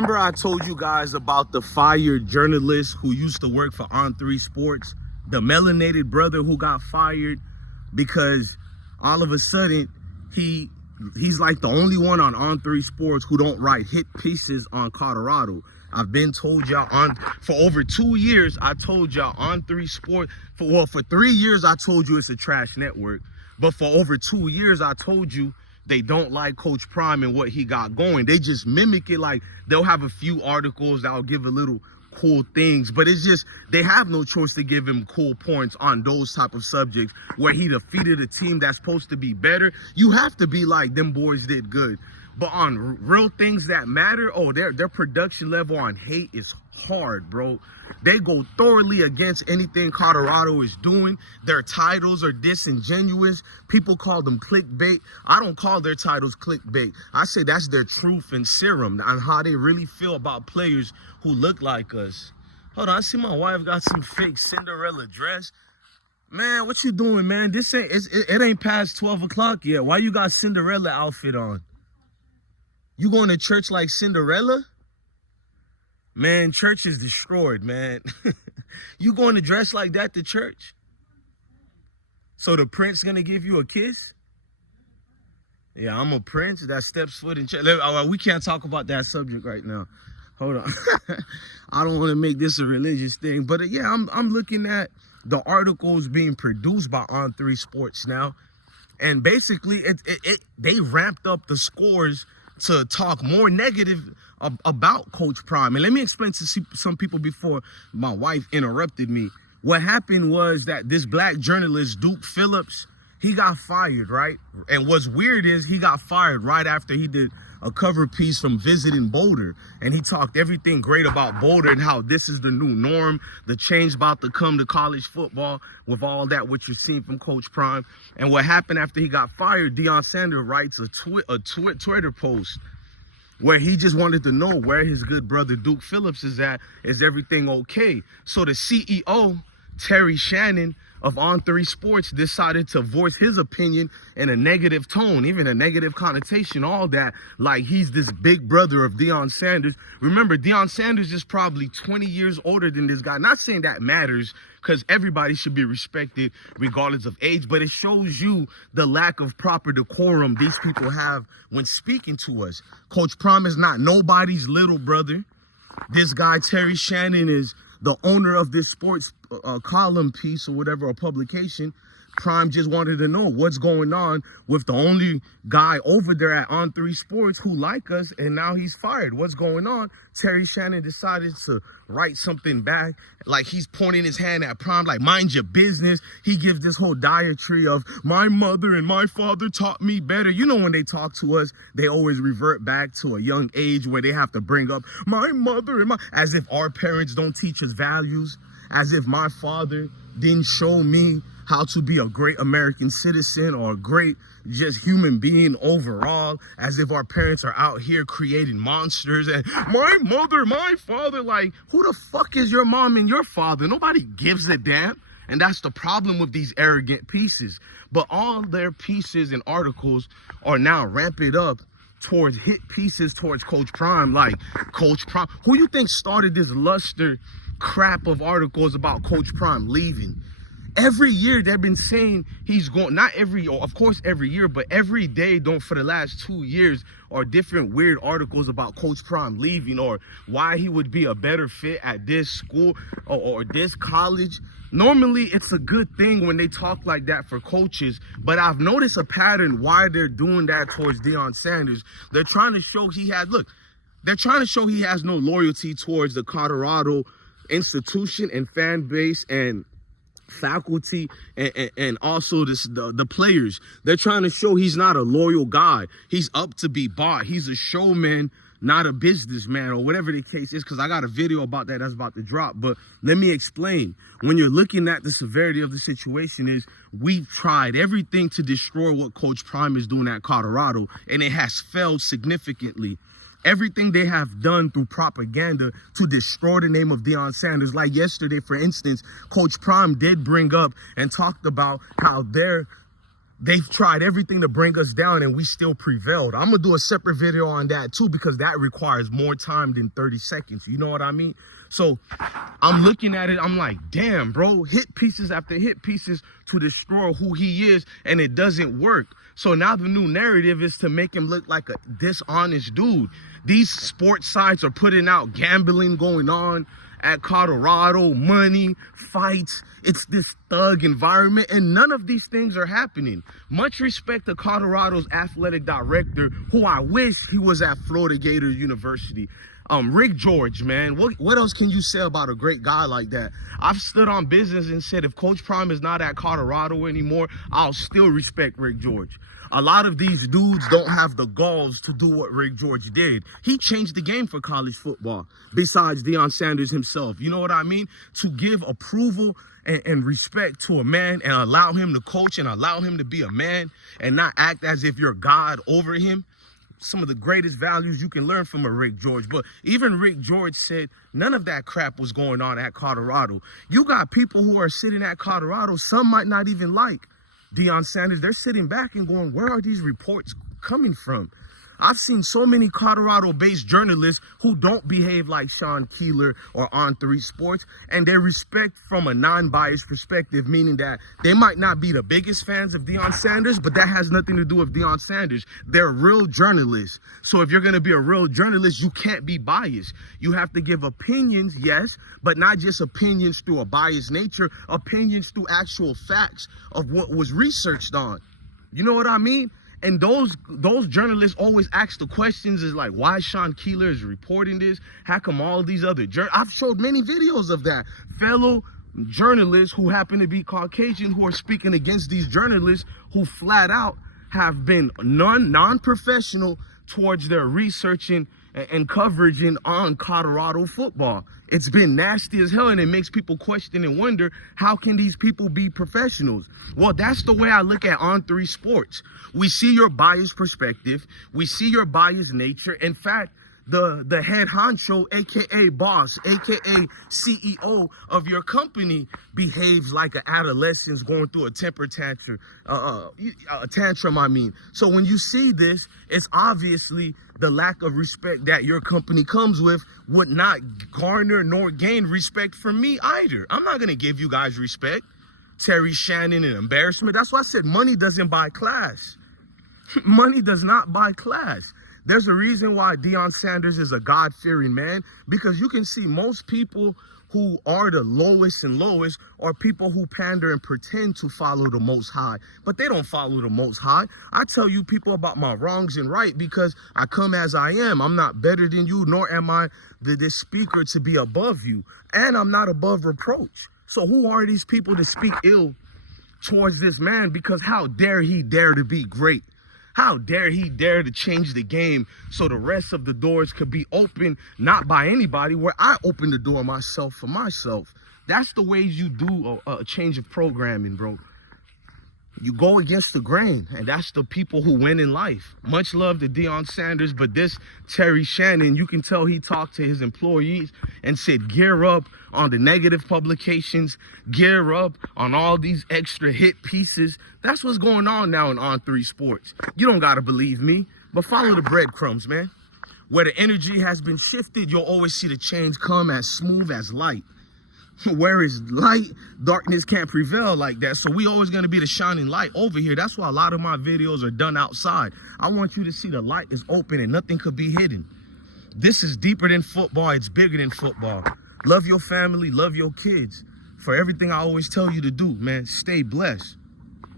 Remember I told you guys about the fired journalist who used to work for On3 Sports? The melanated brother who got fired because all of a sudden he's like the only one on On3 Sports who don't write hit pieces on Colorado. I've been told y'all for over 2 years, I told y'all On3 Sports, for 3 years I told you it's a trash network. But for over 2 years, I told you they don't like Coach Prime and what he got going. They just mimic it. Like, they'll have a few articles that'll give a little cool things, but it's just, they have no choice to give him cool points on those type of subjects where he defeated a team that's supposed to be better. You have to be like, them boys did good. But on real things that matter, oh, their production level on hate is hard, bro. They go thoroughly against anything Colorado is doing. Their titles are disingenuous. People call them clickbait. I don't call their titles clickbait. I say that's their truth and serum on how they really feel about players who look like us. Hold on, I see my wife got some fake Cinderella dress. Man, what you doing, man? This ain't it ain't past 12 o'clock yet. Why you got Cinderella outfit on? You going to church like Cinderella? Man, church is destroyed, man. You going to dress like that to church? So the prince gonna give you a kiss? Yeah, I'm a prince that steps foot in church. We can't talk about that subject right now. Hold on. I don't want to make this a religious thing. But yeah, I'm looking at the articles being produced by On3 Sports now. And basically, they ramped up the scores to talk more negative about Coach Prime. And let me explain to some people before my wife interrupted me. What happened was that this black journalist, Duke Phillips, he got fired, right? And what's weird is he got fired right after he did a cover piece from visiting Boulder. And he talked everything great about Boulder and how this is the new norm, the change about to come to college football with all that, what you've seen from Coach Prime. And what happened after he got fired, Deion Sanders writes a Twitter post where he just wanted to know where his good brother Duke Phillips is at. Is everything okay? So the CEO, Terry Shannon of On3 Sports, decided to voice his opinion in a negative tone, even a negative connotation, all that, like he's this big brother of Deion Sanders. Remember, Deion Sanders is probably 20 years older than this guy. Not saying that matters, because everybody should be respected regardless of age, but it shows you the lack of proper decorum these people have when speaking to us. Coach Prime is not nobody's little brother. This guy, Terry Shannon, is the owner of this sports column piece or whatever, a publication. Prime just wanted to know what's going on with the only guy over there at On3 Sports who like us, and now he's fired. What's going on? Terry Shannon decided to write something back, like he's pointing his hand at Prime, like, mind your business. He gives this whole diatribe of, my mother and my father taught me better. You know, when they talk to us, they always revert back to a young age where they have to bring up my mother and as if our parents don't teach us values, as if my father didn't show me how to be a great American citizen or a great just human being overall, as if our parents are out here creating monsters and my mother, my father. Like, who the fuck is your mom and your father? Nobody gives a damn. And that's the problem with these arrogant pieces. But all their pieces and articles are now ramped up towards hit pieces towards Coach Prime. Like, Coach Prime, who you think started this luster crap of articles about Coach Prime leaving? Every year they've been saying he's going, not every, of course every year, but every day, for the last 2 years, are different weird articles about Coach Prime leaving or why he would be a better fit at this school or this college. Normally it's a good thing when they talk like that for coaches, but I've noticed a pattern why they're doing that towards Deion Sanders. They're trying to show they're trying to show he has no loyalty towards the Colorado institution and fan base and faculty and also the players. They're trying to show he's not a loyal guy. He's up to be bought. He's a showman, not a businessman, or whatever the case is, because I got a video about that's about to drop. But let me explain. When you're looking at the severity of the situation, is we've tried everything to destroy what Coach Prime is doing at Colorado, and it has failed significantly. Everything they have done through propaganda to destroy the name of Deion Sanders. Like yesterday, for instance, Coach Prime did bring up and talked about how They've tried everything to bring us down and we still prevailed. I'm going to do a separate video on that too, because that requires more time than 30 seconds. You know what I mean? So I'm looking at it. I'm like, damn, bro, hit pieces after hit pieces to destroy who he is, and it doesn't work. So now the new narrative is to make him look like a dishonest dude. These sports sites are putting out gambling going on at Colorado, money, fights. It's this thug environment, and none of these things are happening. Much respect to Colorado's athletic director, who I wish he was at Florida Gators University. Rick George, man, what else can you say about a great guy like that? I've stood on business and said, if Coach Prime is not at Colorado anymore, I'll still respect Rick George. A lot of these dudes don't have the galls to do what Rick George did. He changed the game for college football, besides Deion Sanders himself. You know what I mean? To give approval and respect to a man and allow him to coach and allow him to be a man and not act as if you're God over him. Some of the greatest values you can learn from a Rick George. But even Rick George said none of that crap was going on at Colorado. You got people who are sitting at Colorado, some might not even like Deion Sanders. They're sitting back and going, where are these reports coming from? I've seen so many Colorado-based journalists who don't behave like Sean Keeler or On3 Sports, and they respect from a non-biased perspective, meaning that they might not be the biggest fans of Deion Sanders, but that has nothing to do with Deion Sanders. They're real journalists. So if you're going to be a real journalist, you can't be biased. You have to give opinions, yes, but not just opinions through a biased nature, opinions through actual facts of what was researched on. You know what I mean? And those journalists always ask the questions is like, why Sean Keeler is reporting this? How come all these other I've showed many videos of that. Fellow journalists who happen to be Caucasian who are speaking against these journalists who flat out have been non-professional towards their researching and coverage on Colorado football. It's been nasty as hell, and it makes people question and wonder, how can these people be professionals? Well, that's the way I look at On3 Sports. We see your biased perspective. We see your biased nature. In fact, the head honcho, aka boss, aka CEO of your company, behaves like an adolescent going through a temper tantrum. So when you see this, it's obviously the lack of respect that your company comes with would not garner nor gain respect from me either. I'm not gonna give you guys respect. Terry Shannon, an embarrassment. That's why I said money doesn't buy class. Money does not buy class. There's a reason why Deion Sanders is a God-fearing man, because you can see most people who are the lowest and lowest are people who pander and pretend to follow the Most High, but they don't follow the Most High. I tell you people about my wrongs and right because I come as I am. I'm not better than you, nor am I this speaker to be above you, and I'm not above reproach. So who are these people to speak ill towards this man? Because how dare he dare to be great? How dare he dare to change the game so the rest of the doors could be open, not by anybody, where I open the door myself for myself. That's the ways you do a change of programming, bro. You go against the grain, and that's the people who win in life. Much love to Deion Sanders, but this Terry Shannon, you can tell he talked to his employees and said, gear up on the negative publications, gear up on all these extra hit pieces. That's what's going on now in On3 Sports. You don't got to believe me, but follow the breadcrumbs, man. Where the energy has been shifted, you'll always see the change come as smooth as light. Where is light, darkness can't prevail like that. So we always going to be the shining light over here. That's why a lot of my videos are done outside. I want you to see the light is open and nothing could be hidden. This is deeper than football. It's bigger than football. Love your family, love your kids. For everything I always tell you to do, man, stay blessed.